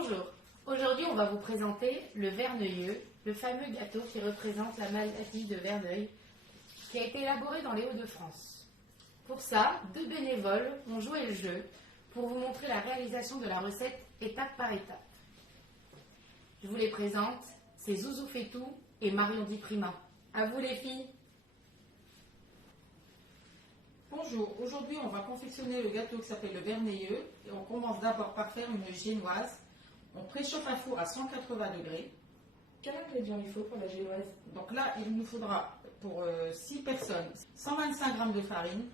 Bonjour, aujourd'hui on va vous présenter le Verneuilleux, le fameux gâteau qui représente la maladie de Verneuil, qui a été élaboré dans les Hauts-de-France. Pour ça, deux bénévoles ont joué le jeu pour vous montrer la réalisation de la recette étape par étape. Je vous les présente, c'est Zouzou Fétou et Marion Di Prima. À vous les filles. Bonjour, aujourd'hui on va confectionner le gâteau qui s'appelle le Verneuilleux et on commence d'abord par faire une génoise. On préchauffe un four à 180 degrés. Quel ingrédient il faut pour la génoise? Donc là il nous faudra pour 6 personnes 125 g de farine,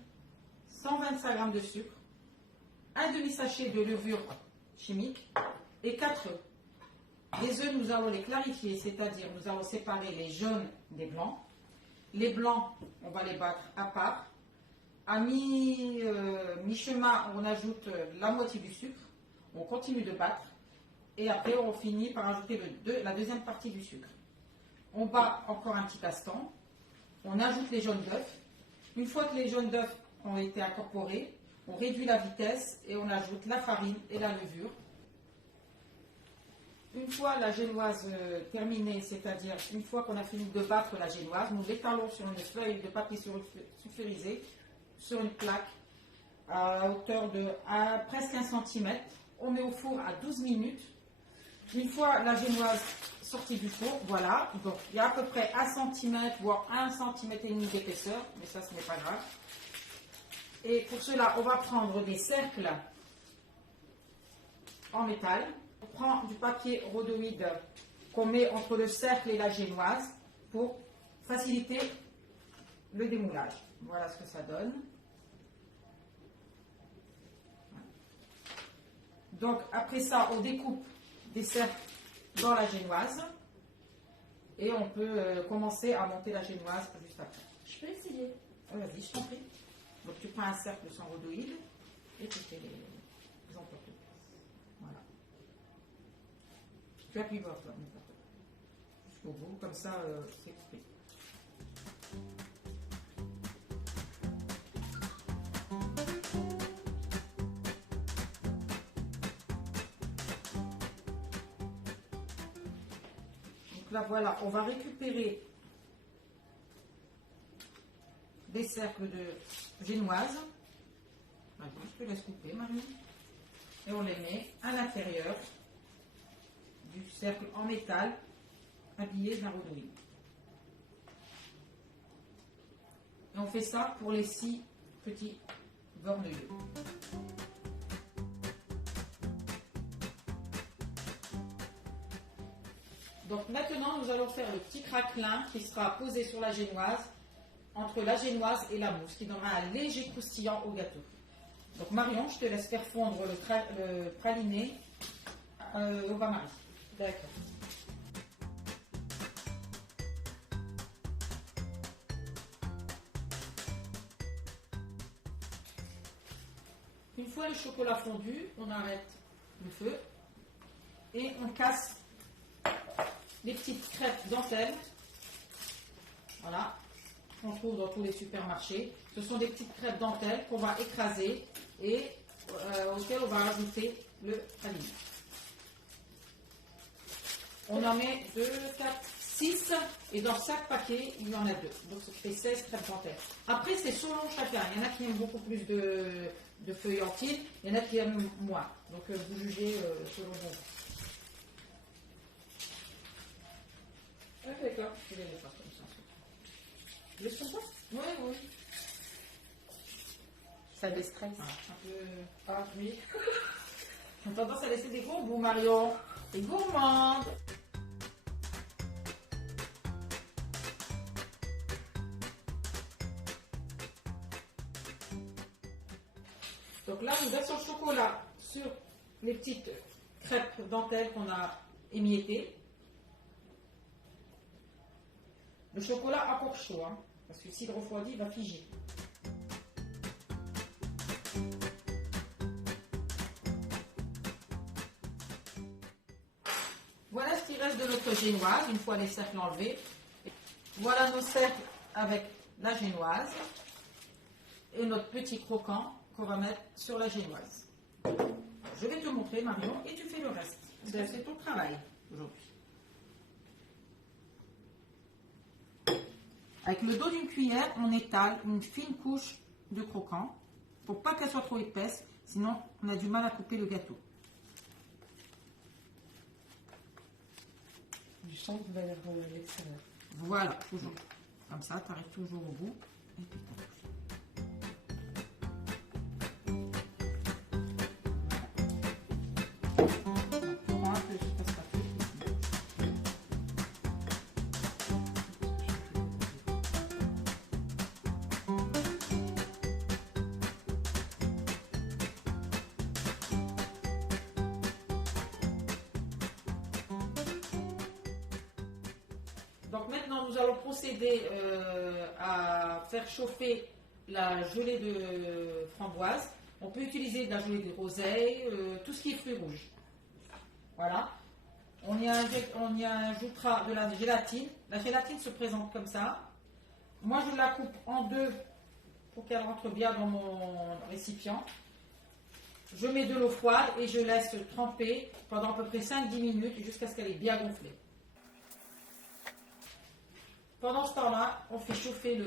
125 g de sucre, un demi-sachet de levure chimique et 4 œufs. Les œufs nous allons les clarifier, c'est-à-dire nous allons séparer les jaunes des blancs. Les blancs on va les battre à part. À mi-chemin, on ajoute la moitié du sucre, on continue de battre et après on finit par ajouter la deuxième partie du sucre. On bat encore un petit instant, on ajoute les jaunes d'œufs. Une fois que les jaunes d'œufs ont été incorporés, on réduit la vitesse et on ajoute la farine et la levure. Une fois la génoise terminée, c'est-à-dire une fois qu'on a fini de battre la génoise, nous l'étalons sur une feuille de papier sulfurisé, sur une plaque à la hauteur de presque 1 cm. On met au four à 12 minutes. Une fois la génoise sortie du four, voilà, donc il y a à peu près 1 cm, voire 1,5 cm d'épaisseur, mais ça ce n'est pas grave. Et pour cela, on va prendre des cercles en métal. On prend du papier rhodoïde qu'on met entre le cercle et la génoise pour faciliter le démoulage. Voilà ce que ça donne. Donc après ça, on découpe des cercles dans la génoise et on peut commencer à monter la génoise juste après. Je peux essayer? Vas-y, je t'en prie. Donc tu prends un cercle sans rhodoïde et tu fais les emporter. Voilà. Tu appuies fort, toi, jusqu'au bout, comme ça c'est coupé. Donc là voilà, on va récupérer des cercles de génoise. Je te laisse couper, Marie. Et on les met à l'intérieur du cercle en métal habillé d'un rhodoïde. Et on fait ça pour les 6 petits verneuilleux. Donc maintenant, nous allons faire le petit craquelin qui sera posé sur la génoise, entre la génoise et la mousse, qui donnera un léger croustillant au gâteau. Donc Marion, je te laisse faire fondre le praliné au bain-marie. D'accord. Une fois le chocolat fondu, on arrête le feu et on casse les petites crêpes dentelles. Voilà, qu'on trouve dans tous les supermarchés. Ce sont des petites crêpes dentelles qu'on va écraser et auxquelles on va ajouter le praliné. On en met 2, 4, 6 et dans chaque paquet, il y en a 2. Donc ça fait 16 crêpes dentelles. Après, c'est selon chacun. Il y en a qui aiment beaucoup plus de feuilletines, il y en a qui aiment moins. Donc vous jugez selon vous. Ah, d'accord. Je vais les faire comme ça. Je sont pas? Oui, oui. Ça déstresse. Un peu... Ah oui. On a tendance à laisser des gros bouts, Marion. T'es gourmande. Donc là, nous versons le chocolat sur les petites crêpes dentelles qu'on a émiettées. Le chocolat encore chaud, hein, parce que s'il refroidit, il va figer. Voilà ce qui reste de notre génoise, une fois les cercles enlevés. Voilà nos cercles avec la génoise et notre petit croquant qu'on va mettre sur la génoise. Je vais te montrer, Marion, et tu fais le reste. Parce que c'est ton travail aujourd'hui. Avec le dos d'une cuillère, on étale une fine couche de croquant pour pas qu'elle soit trop épaisse, sinon on a du mal à couper le gâteau. Du sang vers l'extérieur. Voilà, toujours. Comme ça, tu arrives toujours au bout et tu t'appuies. Tu prends un peu jusqu'à ce que ça fait. Donc maintenant, nous allons procéder à faire chauffer la gelée de framboise. On peut utiliser de la gelée de groseille, tout ce qui est fruits rouges. Voilà. On y ajoutera de la gélatine. La gélatine se présente comme ça. Moi, je la coupe en deux pour qu'elle rentre bien dans mon récipient. Je mets de l'eau froide et je laisse tremper pendant à peu près 5-10 minutes jusqu'à ce qu'elle est bien gonflée. Pendant ce temps-là, on fait chauffer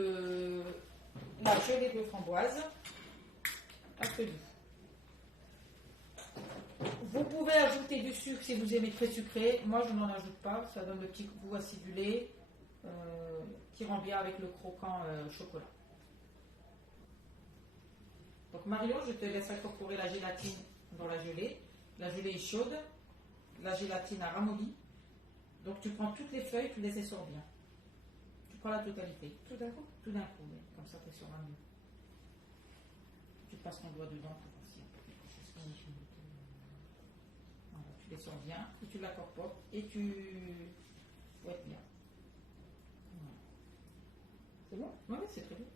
la gelée de framboise à feu doux. Vous pouvez ajouter du sucre si vous aimez très sucré. Moi, je n'en ajoute pas. Ça donne le petit goût acidulé qui rend bien avec le croquant chocolat. Donc Marion, je te laisse incorporer la gélatine dans la gelée. La gelée est chaude. La gélatine a ramolli. Donc tu prends toutes les feuilles, tu les essores bien. Tu prends la totalité. Tout d'un coup. Tout d'un coup, oui. Comme ça tu essoreras mieux. Tu passes ton doigt dedans pour voir s'il y a quelque chose qui... Voilà, tu les sors bien et tu l'incorpores et tu fouettes bien. Voilà. C'est bon? Oui, c'est très bien.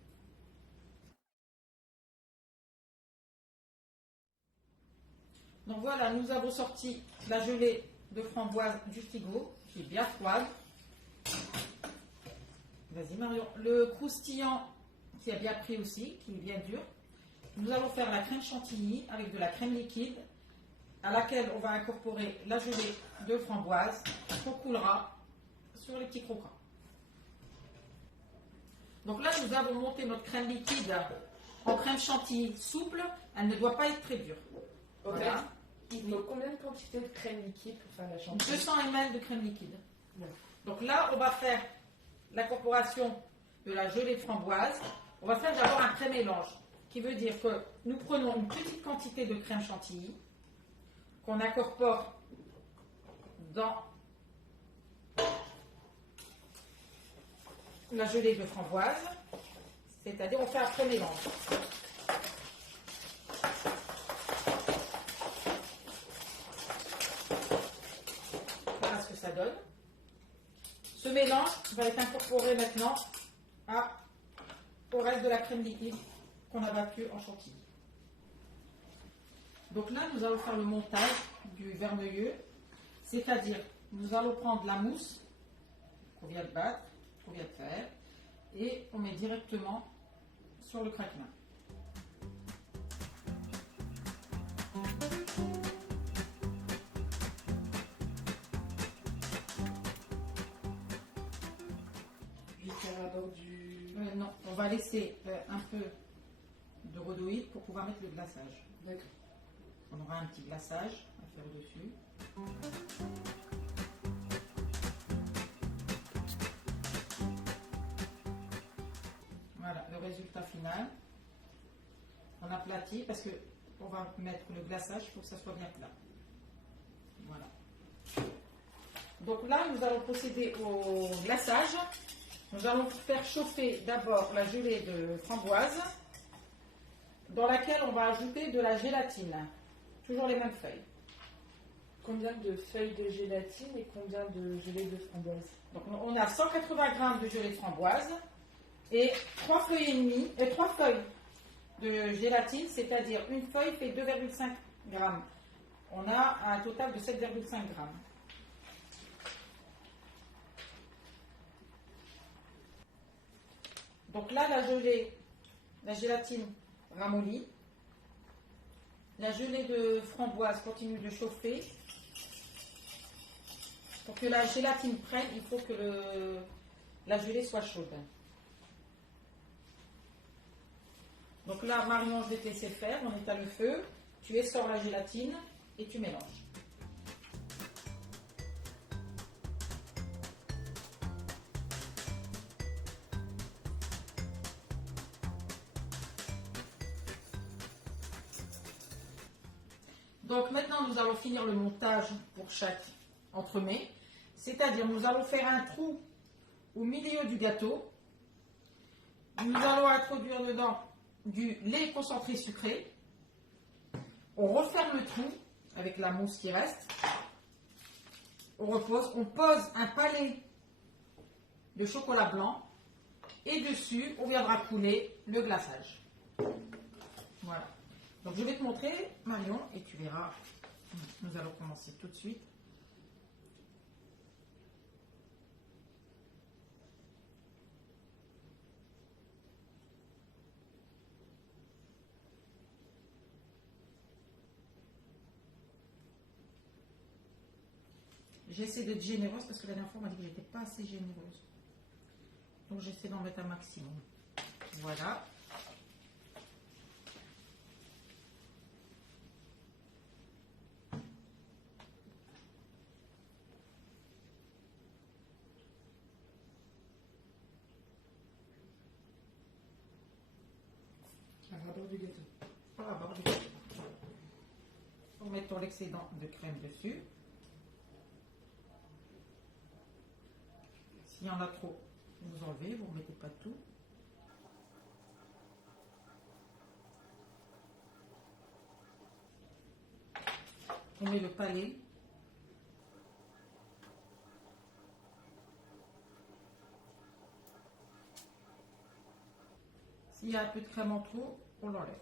Donc voilà, nous avons sorti la gelée de framboise du frigo, qui est bien froide. Vas-y Marion. Le croustillant qui a bien pris aussi, qui est bien dur. Nous allons faire la crème chantilly avec de la crème liquide à laquelle on va incorporer la gelée de framboise qu'on coulera sur les petits croquants. Donc là, nous avons monté notre crème liquide en crème chantilly souple. Elle ne doit pas être très dure. Ok. Voilà. Il faut combien de quantité de crème liquide pour faire la chantilly? 200 ml de crème liquide. Ouais. Donc là, on va faire l'incorporation de la gelée de framboise. On va faire d'abord un pré-mélange, qui veut dire que nous prenons une petite quantité de crème chantilly qu'on incorpore dans la gelée de framboise, c'est-à-dire on fait un pré-mélange. Voilà ce que ça donne. Ce mélange va être incorporé maintenant au reste de la crème liquide qu'on a battue en chantilly. Donc là, nous allons faire le montage du verneuilleux, c'est-à-dire nous allons prendre la mousse qu'on vient de battre, qu'on vient de faire, et on met directement sur le craquelin. Puis faire alors du... Non, on va laisser un peu de redoute pour pouvoir mettre le glaçage. D'accord. On aura un petit glaçage à faire dessus. Voilà le résultat final. On aplatit parce que on va mettre le glaçage pour que ça soit bien plat. Voilà. Donc là, nous allons procéder au glaçage. Nous allons faire chauffer d'abord la gelée de framboise dans laquelle on va ajouter de la gélatine. Toujours les mêmes feuilles. Combien de feuilles de gélatine et combien de gelée de framboise? Donc on a 180 g de gelée de framboise et 3 feuilles et demie, 3 feuilles de gélatine, c'est-à-dire une feuille fait 2,5 g. On a un total de 7,5 g. Donc là, la gélatine ramollit. La gelée de framboise continue de chauffer. Pour que la gélatine prenne, il faut que la gelée soit chaude. Donc là, Marion, je vais te laisser faire. On éteint le feu. Tu essores la gélatine et tu mélanges. Donc maintenant, nous allons finir le montage pour chaque entremets. C'est-à-dire, nous allons faire un trou au milieu du gâteau. Nous allons introduire dedans du lait concentré sucré. On referme le trou avec la mousse qui reste. On repose. On pose un palais de chocolat blanc. Et dessus, on viendra couler le glaçage. Voilà. Donc je vais te montrer, Marion, et tu verras. Nous allons commencer tout de suite. J'essaie d'être généreuse parce que la dernière fois, on m'a dit que je n'étais pas assez généreuse. Donc j'essaie d'en mettre un maximum. Voilà. À ras-bord du gâteau. Par rapport du gâteau. En mettant l'excédent de crème dessus. S'il y en a trop, vous enlevez, vous ne mettez pas tout. On met le palais. S'il y a un peu de crème en trop, on l'enlève.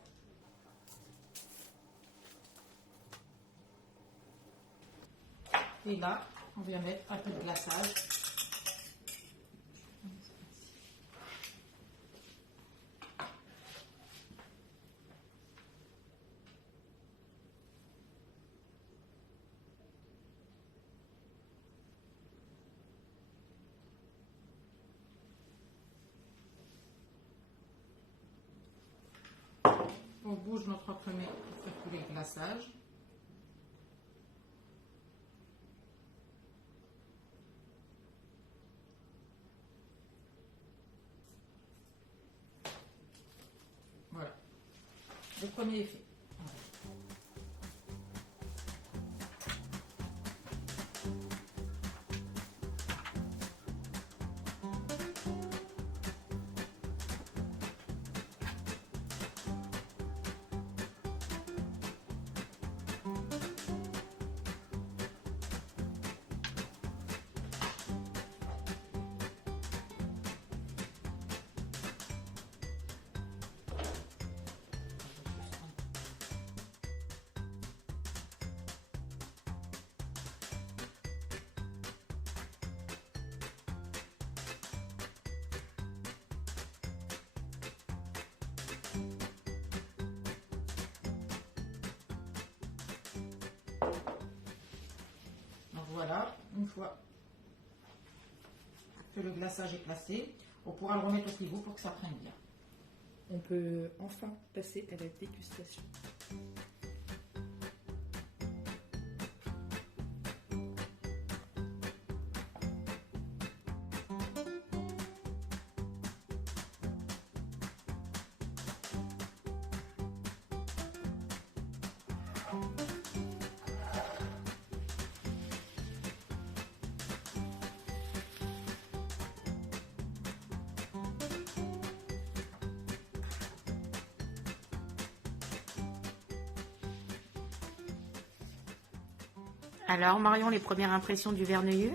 Et là, on vient mettre un peu de glaçage. On bouge notre entremets pour faire couler le glaçage. Voilà. Le premier est fait. Donc voilà, une fois que le glaçage est placé, on pourra le remettre au frigo pour que ça prenne bien. On peut enfin passer à la dégustation. Alors, Marion, les premières impressions du Verneuil?